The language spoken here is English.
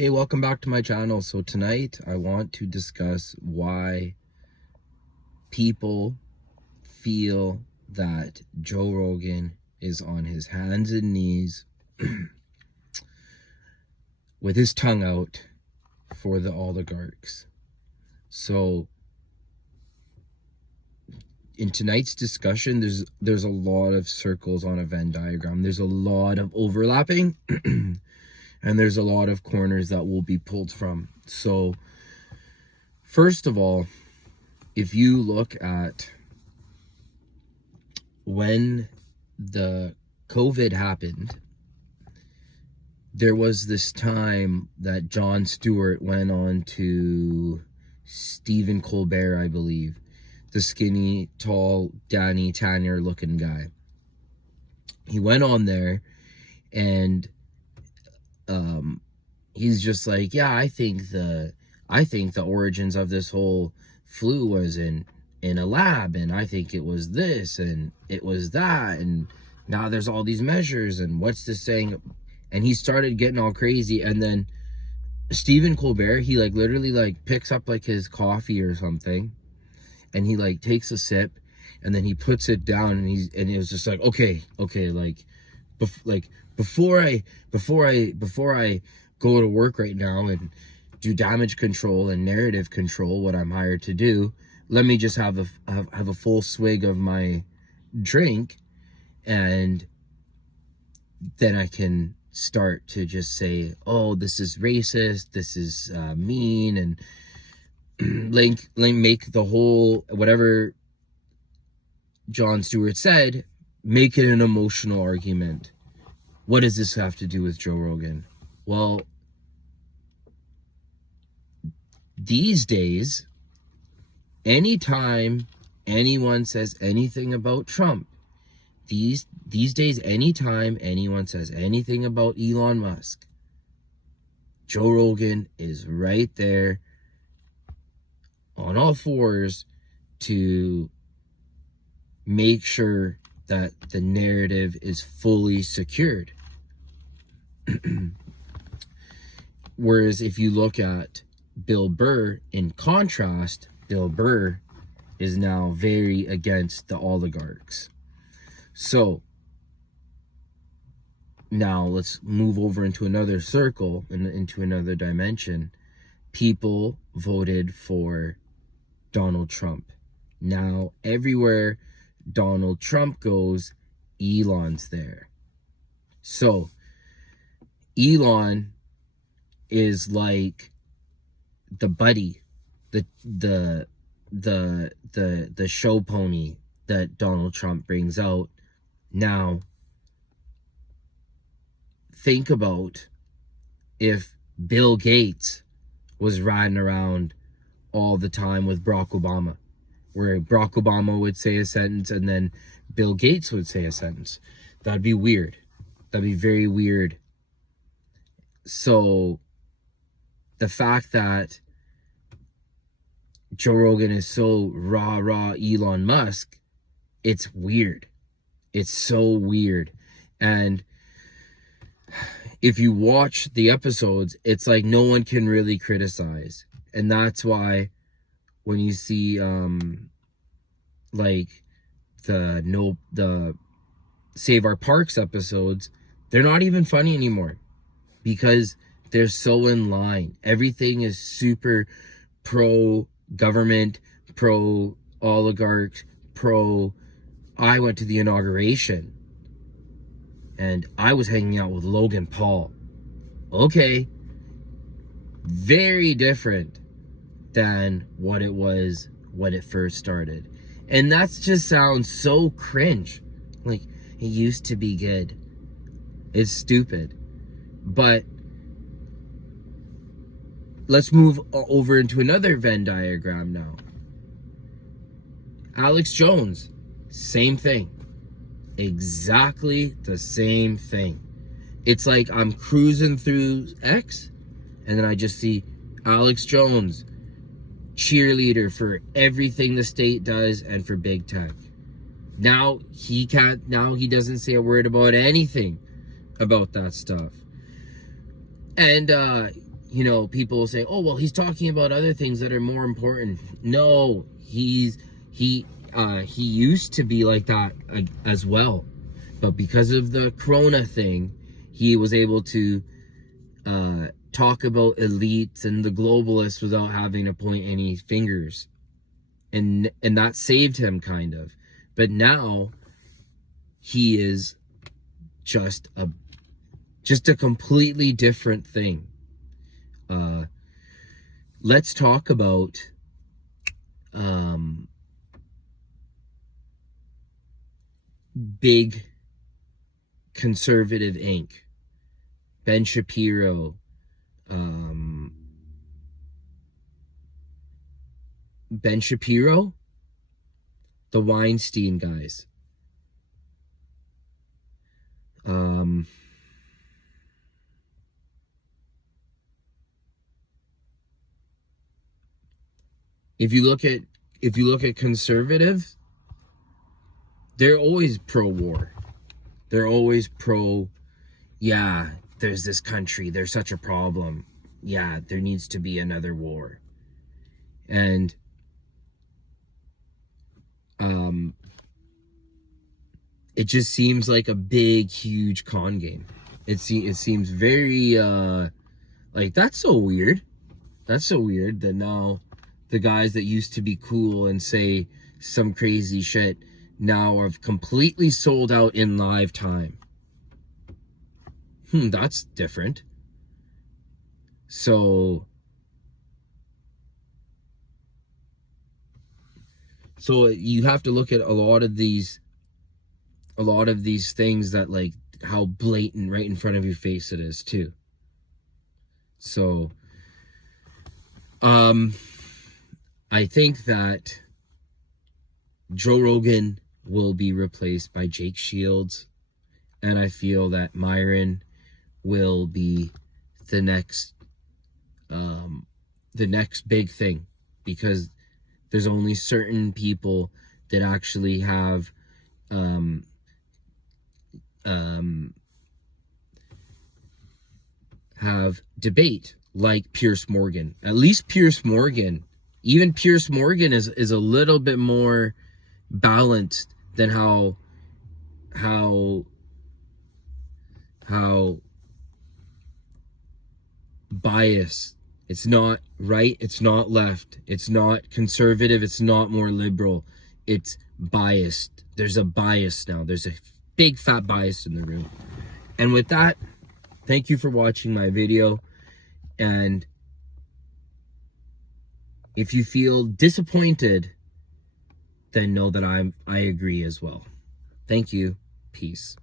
Hey, welcome back to my channel. So tonight I want to discuss why people feel that Joe Rogan is on his hands and knees with his tongue out for the oligarchs. So in tonight's discussion, there's a lot of circles on a Venn diagram. There's a lot of overlapping and there's a lot of corners that will be pulled from. So first of all, if you look at when the COVID happened, there was this time that Jon Stewart went on to Stephen Colbert, I believe, the skinny, tall, Danny Tanner looking guy. He went on there and he's just like, yeah, I think the origins of this whole flu was in a lab, and I think it was this and it was that, and now there's all these measures, and what's this saying? And he started getting all crazy. And then Stephen Colbert, he literally picks up his coffee or something, and he takes a sip, and then he puts it down, and it was just like, okay, before I go to work right now and do damage control and narrative control, what I'm hired to do, let me just have a full swig of my drink, and then I can start to just say, oh, this is racist, this is mean, and make the whole, whatever Jon Stewart said, make it an emotional argument. What does this have to do with Joe Rogan? Well, these days, anytime anyone says anything about Trump, these days, anytime anyone says anything about Elon Musk, Joe Rogan is right there on all fours to make sure that the narrative is fully secured. Whereas if you look at Bill Burr, in contrast, Bill Burr is now very against the oligarchs. So now let's move over into another circle, into another dimension. People voted for Donald Trump. Now everywhere Donald Trump goes, Elon's there. So Elon is like the buddy, the show pony that Donald Trump brings out. Now think about if Bill Gates was riding around all the time with Barack Obama, where Barack Obama would say a sentence and then Bill Gates would say a sentence. That'd be weird. That'd be very weird. So the fact that Joe Rogan is so rah Elon Musk, it's weird. It's so weird. And if you watch the episodes, it's like no one can really criticize. And that's why when you see the Save Our Parks episodes, they're not even funny anymore because they're so in line. Everything is super pro government, pro oligarchs, pro. I went to the inauguration and I was hanging out with Logan Paul. Okay, very different than what it was when it first started. And that just sounds so cringe. Like, it used to be good. It's stupid. But let's move over into another Venn diagram now. AlexJones, same thing. Exactly the same thing. It's like I'm cruising through X, and then I just see AlexJones, cheerleader for everything the state does and for big tech. Now he doesn't say a word about anything about that stuff. And you know, people will say, oh, well, he's talking about other things that are more important. No, he used to be like that as well. But because of the Corona thing, he was able to talk about elites and the globalists without having to point any fingers. And that saved him, kind of. But now he is just a completely different thing. Let's talk about big conservative Inc. Ben Shapiro, the Weinstein guys. If you look at conservatives, they're always pro-war. They're always pro, yeah, there's this country, there's such a problem. Yeah, there needs to be another war. And it just seems like a big, huge con game. It seems very like, that's so weird. That's so weird that now the guys that used to be cool and say some crazy shit now are completely sold out in live time. That's different. So you have to look at a lot of these things, that like how blatant right in front of your face it is too. So I think that Joe Rogan will be replaced by Jake Shields, and I feel that Myron will be the next big thing, because there's only certain people that actually have debate, like Pierce Morgan. At least Pierce Morgan, even Pierce Morgan is a little bit more balanced than how biased. It's not right, it's not left, it's not conservative, it's not more liberal. It's biased. There's a bias now. There's a big fat bias in the room. And with that, thank you for watching my video. And if you feel disappointed, then know that I agree as well. Thank you. Peace.